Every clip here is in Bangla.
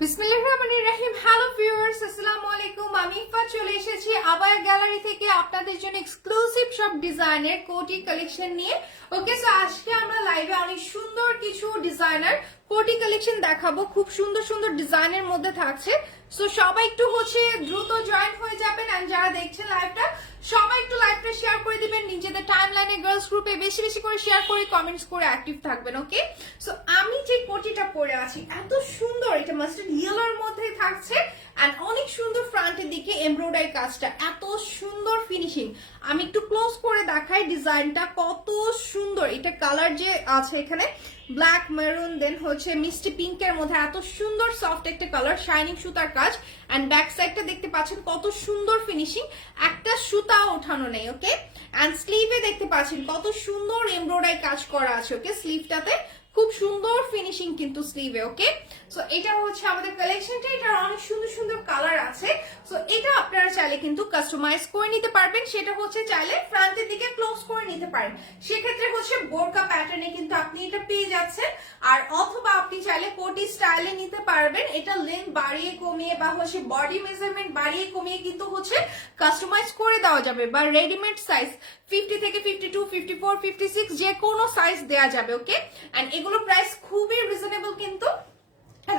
বিসমিল্লাহিররহমানিররহিম। হ্যালো ভিউয়ার্স, আসসালামু আলাইকুম। আমি ইফা চলে এসেছি আবায়া গ্যালারি থেকে আপনাদের জন্য এক্সক্লুসিভ সব ডিজাইনের কোটি কালেকশন নিয়ে। ওকে, সো আজকে আমরা লাইভে অনেক সুন্দর কিছু ডিজাইনার কোটি কালেকশন দেখাবো, খুব সুন্দর সুন্দর ডিজাইনের মধ্যে থাকছে। সো সবাই একটু দ্রুত জয়েন হয়ে যাবেন, এন্ড যারা দেখছেন লাইভটা সবাই একটু লাইভটা শেয়ার করে দিবেন নিজেদের টাইমলাইনে, গার্লস গ্রুপে বেশি বেশি করে শেয়ার করে কমেন্টস করে অ্যাক্টিভ থাকবেন। ওকে, সো আমি যে কোটিটা পরে আছি এত সুন্দর, এটা মাস্টার্ড ইয়েলোর মধ্যে থাকছে এন্ড অনেক সুন্দর ফ্রন্টের দিকে এমব্রয়ডারি কাজটা, এত সুন্দর ফিনিশিং। আমি একটু ক্লোজ করে দেখাই ডিজাইনটা কত সুন্দর। এটা কালার যে আছে এখানে ব্ল্যাক মেরুন, দেন মিষ্টি পিঙ্কের মধ্যে এত সুন্দর সফট একটা কালার, শাইনিং সুতার কাজ এন্ড ব্যাক সাইডটা দেখতে পাচ্ছেন কত সুন্দর ফিনিশিং, একটা সুতা ওঠানো নেই। ওকে, এন্ড স্লিভে দেখতে পাচ্ছেন কত সুন্দর এমব্রয়ডারি কাজ করা আছে। ওকে, স্লিভটাতে খুব সুন্দর ফিনিশিং কিন্তু স্লিভে। ওকে, সো এটা আমাদের কালেকশনটা, এটার অনেক সুন্দর সুন্দর কালার আছে। সো এটা আপনারা চাইলে কিন্তু কাস্টমাইজ করে নিতে পারবেন, সেটা চাইলে ফ্রন্টের দিকে ক্লোজ করে নিতে পারেন, সেক্ষেত্রে বোরকা প্যাটার্নে কিন্তু আপনি এটা পেয়ে যাচ্ছেন। আর অথবা আপনি চাইলে কোটি স্টাইলে নিতে পারবেন, এটা লেন্থ বাড়িয়ে কমিয়ে বা বডি মেজারমেন্ট বাড়িয়ে কমিয়ে কিন্তু কাস্টমাইজ করে দেওয়া যাবে, বা রেডিমেড সাইজ 50 থেকে 52, 54, 56 যে কোনো সাইজ দেওয়া যাবে। ওকে, এন্ড এগুলো প্রাইস খুবই রিজনেবল কিন্তু।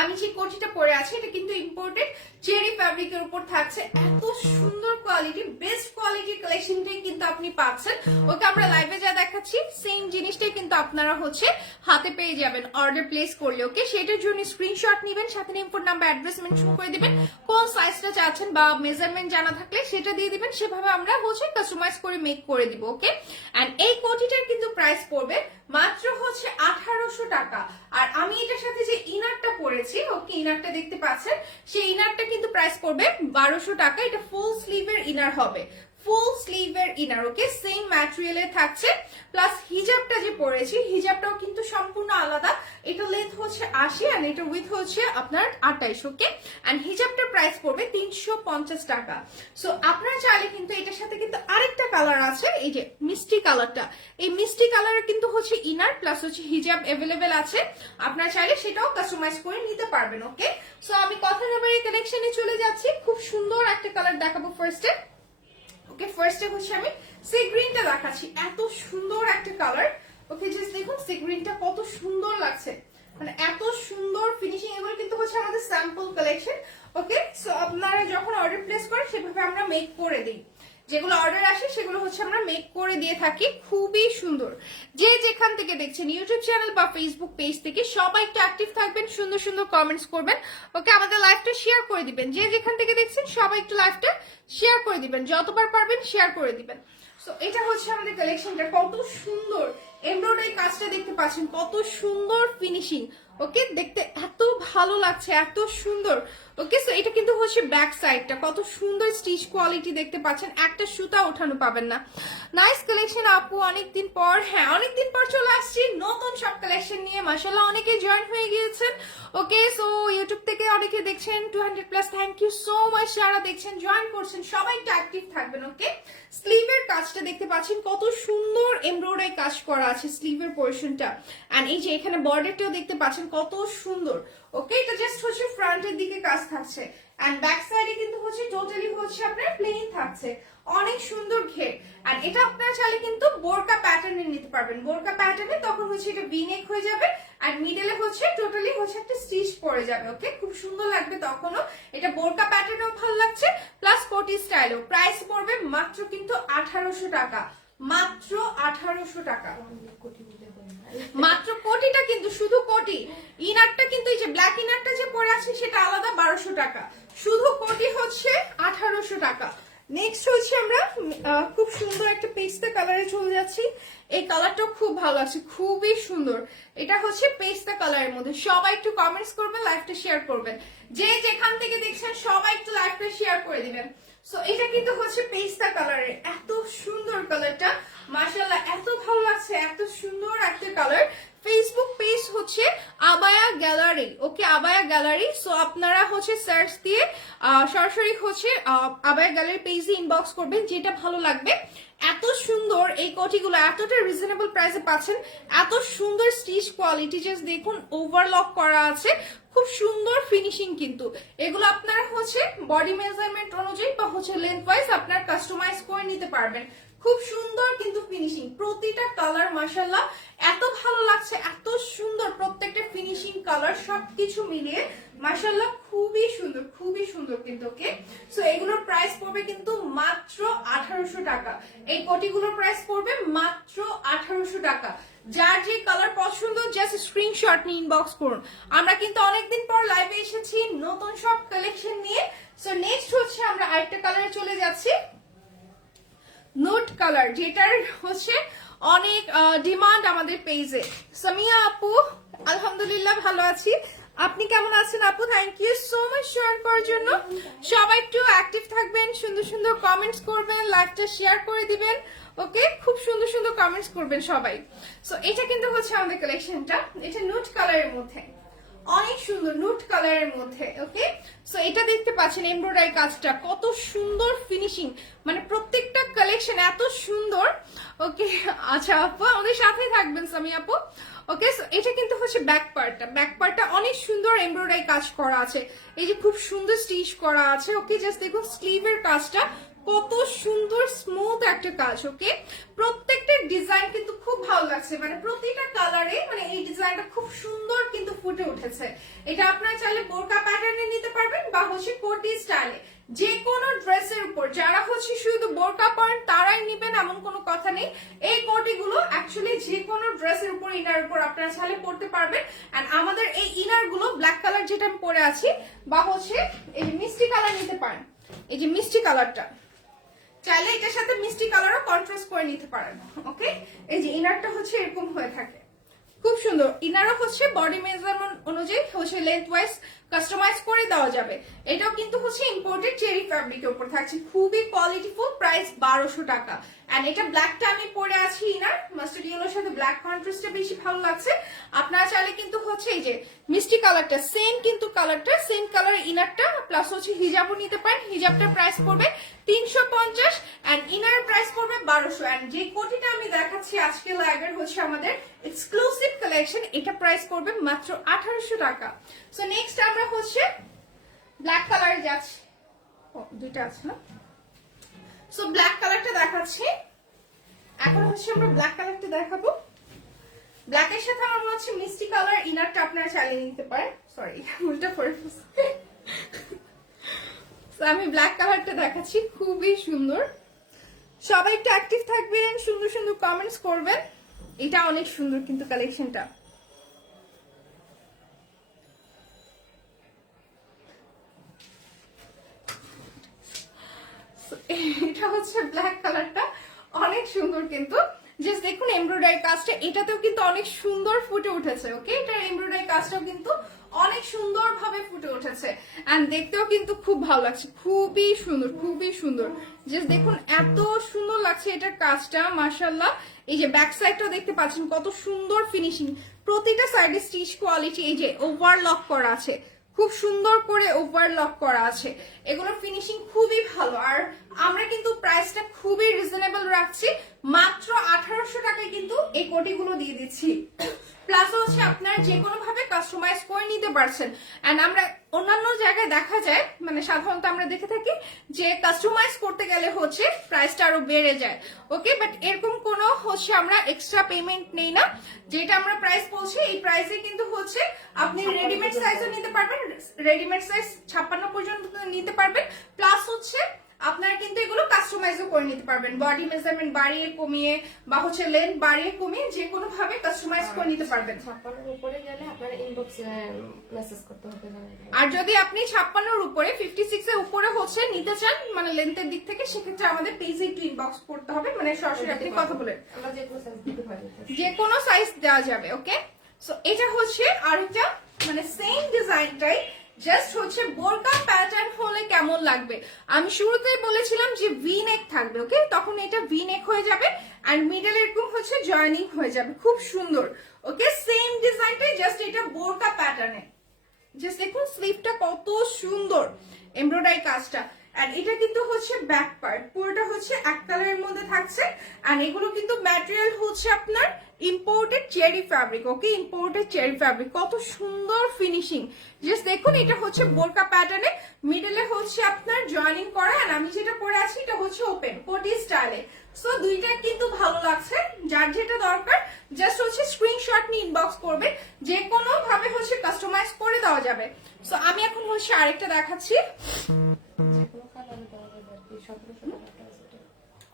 আমি যে কোটিটা পরে আছি এটা কিন্তু ইম্পোর্টেড চেরি ফ্যাব্রিকের উপর থাকছে, এত সুন্দর কোয়ালিটি, বেস্ট কোয়ালিটির কালেকশনটাই কিন্তু আপনি পাচ্ছেন। ওকে, আমরা লাইভে যা দেখাচ্ছি সেম জিনিসটাই কিন্তু আপনারা হাতে পেয়ে যাবেন অর্ডার প্লেস করলে। ওকে, সেটার জন্য স্ক্রিনশট নেবেন, সাথে name, phone number, address mention করে দিবেন, কোন সাইজটা চাচ্ছেন বা মেজারমেন্ট জানা থাকলে সেটা দিয়ে দিবেন, সেভাবে আমরা কাস্টমাইজ করে মেক করে দিব। ওকে, এন্ড এই কোটিটার কিন্তু প্রাইস পড়বে মাত্র 1800 টাকা। আর আমি এটার সাথে যে ইনারটা পরেছি, ওকে, ইনারটা দেখতে পাচ্ছেন, সেই ইনারটা কিন্তু প্রাইস পড়বে 1200 টাকা। এটা ফুল স্লিভের ইনার হবে, ফুল স্লিভের ইনার। ওকে, সেম ম্যাটেরিয়ালের থাকছে, প্লাস হিজাবটা যে পরেছি হিজাবটাও কিন্তু সম্পূর্ণ আলাদা। এটা লেন্থ 80 আর এটা উইথ আপনার 28। ওকে, এন্ড হিজাবটার প্রাইস পড়বে 350 টাকা। সো আপনারা চাইলে কিন্তু এটার সাথে কিন্তু আরেকটা কালার আছে, এই যে মিষ্টি কালারটা, এই মিষ্টি কালারের কিন্তু ইনার প্লাস হিজাব অ্যাভেলেবেল আছে, আপনারা চাইলে সেটাও কাস্টমাইজ করে নিতে পারবেন। ওকে, সো আমি কথা না বাড়িয়ে কালেকশনে চলে যাচ্ছি, খুব সুন্দর একটা কালার দেখাবো ফার্স্টে। ওকে, ফার্স্টে আমি সি গ্রিনটা দেখাচ্ছি, এত সুন্দর একটা কালার। ওকে, জাস্ট দেখুন সি গ্রিনটা কত সুন্দর লাগছে, মানে এত সুন্দর ফিনিশিং। এগুলো কিন্তু আমাদের স্যাম্পল কালেকশন। ওকে, সো আপনারা যখন অর্ডার প্লেস করেন সেভাবে আমরা মেক করে দিই, যেগুলো অর্ডার আসে সেগুলো আমরা মেক করে দিয়ে থাকি, খুবই সুন্দর। যে যেখান থেকে দেখছেন ইউটিউব চ্যানেল বা ফেসবুক পেজ থেকে সবাই একটু অ্যাক্টিভ থাকবেন, সুন্দর সুন্দর কমেন্টস করবেন। ওকে, আমাদের লাইভটা শেয়ার করে দিবেন, যে যেখান থেকে দেখছেন সবাই একটু লাইভটা শেয়ার করে দিবেন, যতবার পারবেন শেয়ার করে দিবেন। সো এটা আমাদের কালেকশনটা, কত সুন্দর এমব্রয়ডারি কাজটা দেখতে পাচ্ছেন, কত সুন্দর ফিনিশিং। ওকে, দেখতে এত ভালো লাগছে, এত সুন্দর। ওকে, সো এটা কিন্তু ব্যাক সাইডটা, কত সুন্দর স্টিচ কোয়ালিটি দেখতে পাচ্ছেন, একটা সুতা ওঠানো পাবেন না। নাইস কালেকশন আপু, অনেকদিন পর, হ্যাঁ অনেকদিন পর চলে আসছি নতুন সব কালেকশন নিয়ে। মাশাআল্লাহ অনেকে জয়েন হয়ে গিয়েছেন। ওকে, সো ইউটিউব থেকে অনেকে দেখছেন 200+, থ্যাংক ইউ সো মাচ। যারা দেখছেন জয়েন করছেন সবাই একটু অ্যাক্টিভ থাকবেন। ওকে, স্লিভের কাজটা দেখতে পাচ্ছেন কত সুন্দর এমব্রয়ডারি কাজ করা আছে স্লিভের পোর্শনটা, এন্ড এই যে এখানে বর্ডারটাও দেখতে পাচ্ছেন কত সুন্দর। ওকে, এটা জাস্ট ফ্রন্টের দিকে কাজ থাকছে, এন্ড ব্যাক সাইডে কিন্তু টোটালি আপনার প্লেন থাকছে, অনেক সুন্দর ঘের। আর এটা আপনারা চাইলে কিন্তু বোরকা প্যাটার্নে নিতে পারবেন, বোরকা প্যাটার্নে তখন এটা ভি নেক হয়ে যাবে, আর মিডলে টোটালি একটা স্টিচ পড়ে যাবে। ওকে, খুব সুন্দর লাগবে তখনও, এটা বোরকা প্যাটার্নেও ভালো লাগছে, প্লাস কোটি স্টাইলও প্রাইস পড়বে মাত্র কিন্তু 1800 টাকা, মাত্র 1800 টাকা। মাত্র কোটিটা কিন্তু শুধু কোটি, ইনারটা কিন্তু এই যে ব্ল্যাক ইনারটা যে পরে আছে সেটা আলাদা 1200 টাকা, শুধু কোটি হচ্ছে 1800 টাকা। নেক্সট হচ্ছে আমরা খুব সুন্দর একটা পেস্তা কালারে চলে যাচ্ছি। এই কালারটাও খুব ভালো আছে, খুবই সুন্দর। এটা হচ্ছে পেস্তা কালারের মধ্যে। সবাই একটু কমেন্টস করবেন, লাইভটা শেয়ার করবেন, যে যেখান থেকে দেখছেন সবাই একটু লাইভটা শেয়ার করে দিবেন। সো এটা কিন্তু হচ্ছে পেস্তা কালারের, এত সুন্দর কালারটা, মাশাআল্লাহ এত ভালো লাগছে, এত সুন্দর একটা কালার। ফেসবুক পেজ হচ্ছে আবায়া গ্যালারি, ওকে আবায়া গ্যালারি। সো আপনারা হচ্ছে সার্চ দিয়ে সরাসরি হচ্ছে আবায়া গ্যালারি পেজে ইনবক্স করবেন, যেটা ভালো লাগবে। এত সুন্দর এই কোটিগুলো, এতটা রিজনেবল প্রাইসে পাচ্ছেন, এত সুন্দর স্টিচ কোয়ালিটি, জাস্ট দেখুন ওভারলক করা আছে, খুব সুন্দর ফিনিশিং। কিন্তু এগুলো আপনারা হচ্ছে বডি মেজারমেন্ট অনুযায়ী বা হচ্ছে লেন্থ ওয়াইজ আপনারা কাস্টমাইজ করে নিতে পারবেন। খুব সুন্দর কিন্তু ফিনিশিং, প্রতিটা কালার মাশাআল্লাহ এত ভালো লাগছে, এত সুন্দর প্রত্যেকটা ফিনিশিং কালার সবকিছু মিলিয়ে মাশাআল্লাহ খুবই সুন্দর, খুবই সুন্দর কিন্তু। ওকে, সো এগুলোর প্রাইস পড়বে কিন্তু মাত্র 1800 টাকা। এই কোটিগুলোর প্রাইস পড়বে মাত্র 1800 টাকা। যার যে কালার পছন্দ জাস্ট স্ক্রিনশট নিয়ে ইনবক্স করুন। আমরা কিন্তু অনেকদিন পর লাইভে এসেছি নতুন সব কালেকশন নিয়ে। সো নেক্সট হচ্ছে আমরা আরেকটা কালারে চলে যাচ্ছি, নোট কালার, যেটার হচ্ছে অনেক ডিমান্ড আমাদের পেজে। সামিয়া আপু আলহামদুলিল্লাহ ভালো আছি, আপনি কেমন আছেন আপু? Thank you so much share করার জন্য। সবাই একটু অ্যাক্টিভ থাকবেন, সুন্দর সুন্দর কমেন্টস করবেন, লাইভটা শেয়ার করে দিবেন। ওকে, খুব সুন্দর সুন্দর কমেন্টস করবেন সবাই। সো এটা কিন্তু হচ্ছে আমাদের কালেকশনটা, এটা নুট কালারের মধ্যে, অনেক সুন্দর নুট কালারের মধ্যে। ওকে, সো এটা দেখতে পাচ্ছেন এমব্রয়ডারি কাজটা কত সুন্দর ফিনিশিং, মানে প্রত্যেকটা কালেকশন এত সুন্দর। ওকে, আচ্ছা আপু আমাদের সাথে থাকবেন সামি আপু। ওকে, সো এটা কিন্তু হচ্ছে ব্যাক পার্টটা, ব্যাক পার্টটা অনেক সুন্দর এমব্রয়ডারি কাজ করা আছে, এই যে খুব সুন্দর স্টিচ করা আছে। ওকে, জাস্ট দেখুন স্লিভের কাজটা কত সুন্দর স্মুথ একটা কাজ। ওকে, প্রত্যেকটা ডিজাইন কিন্তু খুব ভালো লাগছে, মানে প্রতিটা কালারে মানে এই ডিজাইনটা খুব সুন্দর কিন্তু ফুটে উঠেছে। এটা আপনারা চাইলে বোরকা প্যাটার্নে নিতে পারবেন বা হচ্ছে কোটি স্টাইলে, যে কোনো ড্রেসের উপর। যারা হচ্ছে শুধু বোরকা পরেন তারাই নিবেন এমন কোনো কথা নেই, এই কোটিগুলো অ্যাকচুয়ালি যে কোনো ড্রেসের উপর, ইনার উপর আপনারা চাইলে পরতে পারবেন। এন্ড আমাদের এই ইনার গুলো ব্ল্যাক কালার যেটা আমি পরে আছি বা হচ্ছে এই যে মিষ্টি কালার নিতে পারেন, এই যে মিষ্টি কালারটা চাইলে এটার সাথে মিষ্টি কালারও কন্ট্রাস্ট করে নিতে পারেন। ওকে, এই যে ইনারটা হচ্ছে এরকম হয়ে থাকে, খুব সুন্দর। ইনারও হচ্ছে বডি মেজারমেন্ট অনুযায়ী হচ্ছে লেন্থ ওয়াইজ কাস্টমাইজ করে দেওয়া যাবে। এটাও কিন্তু হচ্ছে ইম্পোর্টেড চেরি ফ্যাব্রিকের উপর থাকছে, খুবই কোয়ালিটিফুল, প্রাইস 1200 টাকা। এন্ড এটা ব্ল্যাকটা আমি পরে আছি, ইনার মাস্টার্ড ইয়েলোর সাথে ব্ল্যাক কন্ট্রাস্টটা বেশি ভালো লাগছে। আপনারা চাইলে কিন্তু হচ্ছে এই যে মিষ্টি কালারটা সেম, কিন্তু কালারটা সেম কালার ইনারটা প্লাস হচ্ছে হিজাবও নিতে পারেন। হিজাবটার প্রাইস পড়বে 350 এন্ড ইনার প্রাইস পড়বে 1200। এন্ড যে কোটিটা আমি দেখাচ্ছি আজকে লাইভের হচ্ছে আমাদের এক্সক্লুসিভ কালেকশন, এটা প্রাইস পড়বে মাত্র 1800 টাকা। সো নেক্সট আমরা হচ্ছে ব্ল্যাক কালারে যাচ্ছি, দুইটা আছে না, সো ব্ল্যাক কালারটা দেখাচ্ছি। এখন হচ্ছে আমরা ব্ল্যাক কালারটা দেখাবো, ব্ল্যাকের সাথে আমার মনে হচ্ছে মিষ্টি কালার ইনারটা আপনারা চালিয়ে নিতে পারেন। সরি উল্টা পরে আমি ব্ল্যাক কালারটা দেখাচ্ছি, খুবই সুন্দর। সবাই একটু অ্যাক্টিভ থাকবেন, সুন্দর সুন্দর কমেন্টস করবেন। এটা অনেক সুন্দর কিন্তু কালেকশনটা। এটা হচ্ছে ব্ল্যাক কালারটা, অনেক সুন্দর কিন্তু। জাস্ট দেখুন এমব্রয়ডারি কাজটা, এটাতেও কিন্তু অনেক সুন্দর ফুটে উঠেছে। ওকে, এটার এমব্রয়ডারি কাজটাও কিন্তু অনেক সুন্দর ভাবে ফুটে উঠেছে এন্ড দেখতেও কিন্তু খুব ভালো লাগছে, খুবই সুন্দর, খুবই সুন্দর। জাস্ট দেখুন এত সুন্দর লাগছে এটার কাজটা মাশাআল্লাহ। এই যে ব্যাক সাইডটাও দেখতে পাচ্ছেন কত সুন্দর ফিনিশিং, প্রতিটা সাইডে স্টিচ কোয়ালিটি, এই যে ওভারলক করা আছে, খুব সুন্দর করে ওভারলক করা আছে। এগুলোর ফিনিশিং খুবই ভালো। আর আমরা কিন্তু প্রাইসটা খুবই রিজনেবল রাখছি, মাত্র 1800 টাকায় কিন্তু এই কোটিগুলো দিয়ে দিচ্ছি। প্লাস হচ্ছে আপনারা যে কোনো ভাবে কাস্টমাইজ করে নিতে পারছেন। এন্ড আমরা অন্যান্য জায়গায় দেখা যায়, মানে সাধারণত আমরা দেখে থাকি যে কাস্টমাইজ করতে গেলে হচ্ছে প্রাইসটা আরো বেড়ে যায়। ওকে, বাট এরকম কোনো হচ্ছে আমরা এক্সট্রা পেমেন্ট নেই না, যেটা আমরা প্রাইস বলছি এই প্রাইসে কিন্তু হচ্ছে আপনি রেডিমেড সাইজও নিতে পারবেন, রেডিমেড সাইজ 56 পর্যন্ত নিতে পারবেন। প্লাস হচ্ছে আপনি সাইজও করে নিতে পারবেন, বডি মেজারমেন্ট বাড়িয়ে কমিয়ে বা হচ্ছে লেন্থ বাড়িয়ে কমিয়ে যে কোনো ভাবে কাস্টমাইজ করে নিতে পারবেন। 56 উপরে গেলে আপনার ইনবক্সে মেসেজ করতে হবে। আর যদি আপনি 56 উপরে 56 এর উপরে হচ্ছে নিতে চান মানে লেন্থের দিক থেকে, সেক্ষেত্রে আমাদের পেজে একটু ইনবক্স করতে হবে, মানে সরাসরি আপনি কথা বলেন, আমরা যে কোনো সাইজ দিতে পারি, যে কোনো সাইজ দেওয়া যাবে। ওকে, সো এটা হচ্ছে আরেকটা মানে সেম ডিজাইনটাই, জাস্ট হচ্ছে বোরকা প্যাটার্ন হলে কেমন লাগবে। আমি শুরুতেই বলেছিলাম যে ভি নেক থাকবে, ওকে, তখন এটা ভি নেক হয়ে যাবে এন্ড মিডল এরকম হচ্ছে জয়েনিং হয়ে যাবে, খুব সুন্দর। ওকে, সেম ডিজাইনটাই, জাস্ট এটা বোরকা প্যাটার্নে। জাস্ট দেখুন স্লিভটা কত সুন্দর, এমব্রয়ডারি কাজটা। এন্ড এটা কিন্তু হচ্ছে ব্যাক পার্ট, পুরোটা হচ্ছে এক কালারের মধ্যে থাকছে। এন্ড এগুলো কিন্তু ম্যাটেরিয়াল হচ্ছে আপনার ইম্পোর্টেড চেরি ফ্যাব্রিক। ওকে, ইম্পোর্টেড চেরি ফ্যাব্রিক, কত সুন্দর ফিনিশিং। জাস্ট দেখুন এটা হচ্ছে বোরকা প্যাটার্নে, মিডলে হচ্ছে আপনার জয়েনিং করা। আর আমি যেটা পরে আছি এটা হচ্ছে ওপেন কোটি স্টাইলে। সো দুইটা কিন্তু ভালো লাগছে, যার যেটা দরকার জাস্ট হচ্ছে স্ক্রিনশট নিয়ে ইনবক্স করবেন, যে কোনো ভাবে হচ্ছে কাস্টমাইজ করে দেওয়া যাবে। সো আমি এখন হচ্ছে আরেকটা দেখাচ্ছি। যে কোনো কালারে দেওয়া যাবে আর কি, 1700 টাকা আছে।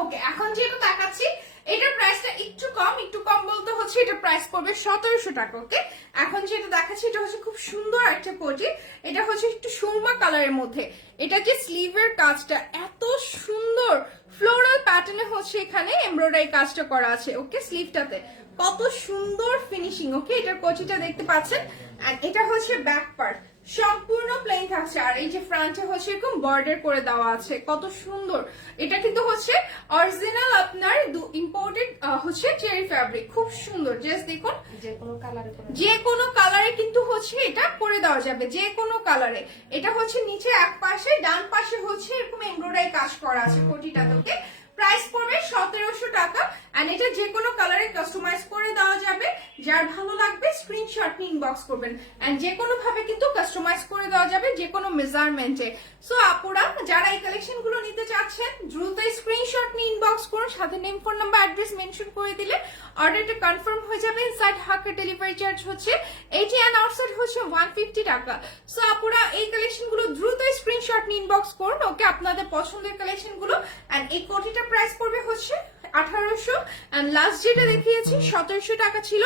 ওকে, এখন যেটা দেখাচ্ছি এটার প্রাইসটা একটু কম বলতে হচ্ছে এটার প্রাইস পড়বে 1700 টাকা। ওকে, এখন যেটা দেখাচ্ছি এটা হচ্ছে খুব সুন্দর একটা কোটি, এটা হচ্ছে একটু সুরমা কালারের মধ্যে। এটা যে স্লিভের কাজটা এত সুন্দর, ফ্লোরাল প্যাটার্নে হচ্ছে এখানে এমব্রয়ডারি কাজটা করা আছে। ওকে, স্লিভটাতে কত সুন্দর ফিনিশিং। ওকে, এটার কোটিটা দেখতে পাচ্ছেন। আর এটা হচ্ছে ব্যাক পার্ট, সম্পূর্ণ প্লেন থাকছে। আর এই যে ফ্রন্টে হচ্ছে এরকম বর্ডার করে দেওয়া আছে, কত সুন্দর। এটা কিন্তু হচ্ছে অরিজিনাল আপনার ইম্পোর্টেড হচ্ছে চেরি ফ্যাব্রিক, খুব সুন্দর। জাস্ট দেখুন যে কোনো কালারে যে কোনো কালারে কিন্তু হচ্ছে এটা করে দেওয়া যাবে, যে কোনো কালারে। এটা হচ্ছে নিচে এক পাশে, ডান পাশে হচ্ছে এরকম এমব্রয়ডারি কাজ করা আছে কোটিটাতে। প্রাইস পড়বে 1700 টাকা। এন্ড এটা যে কোনো কালারে কাস্টমাইজ করে দেওয়া যাবে, যার ভালো লাগবে স্ক্রিনশট নিয়ে ইনবক্স করবেন। এন্ড যে কোনো ভাবে কিন্তু কাস্টমাইজ করে দেওয়া যাবে, যে কোনো মেজারমেন্টে। সো আপুরা যারা এই কালেকশন গুলো নিতে চাচ্ছেন দ্রুত স্ক্রিনশট নিয়ে ইনবক্স করুন, সাথে name, phone number, address mention করে দিলে অর্ডারটা কনফার্ম হয়ে যাবে। ইনসাইড ঢাকা ডেলিভারি চার্জ হচ্ছে 80 এন্ড আউটসাইড হচ্ছে 150 টাকা। সো আপুরা এই কালেকশন গুলো দ্রুত স্ক্রিনশট নিয়ে ইনবক্স করুন। ওকে, আপনাদের পছন্দের কালেকশন গুলো। এন্ড এই কোটিটা প্রাইস পড়বে হচ্ছে 1800 এন্ড লাস্ট যেটা দেখিয়েছি 1700 টাকা ছিল।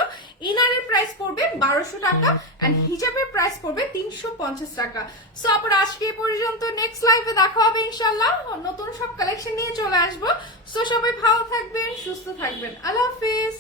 ইনারের প্রাইস পড়বে 1200 টাকা এন্ড হিজাবের প্রাইস পড়বে 350 টাকা। সো আপনারা আজকে এই পর্যন্ত, নেক্সট লাইভে দেখা হবে ইনশাআল্লাহ, নতুন সব কালেকশন নিয়ে চলে আসবো। সো সবাই ভালো থাকবেন, সুস্থ থাকবেন, আল্লাহ হাফেজ।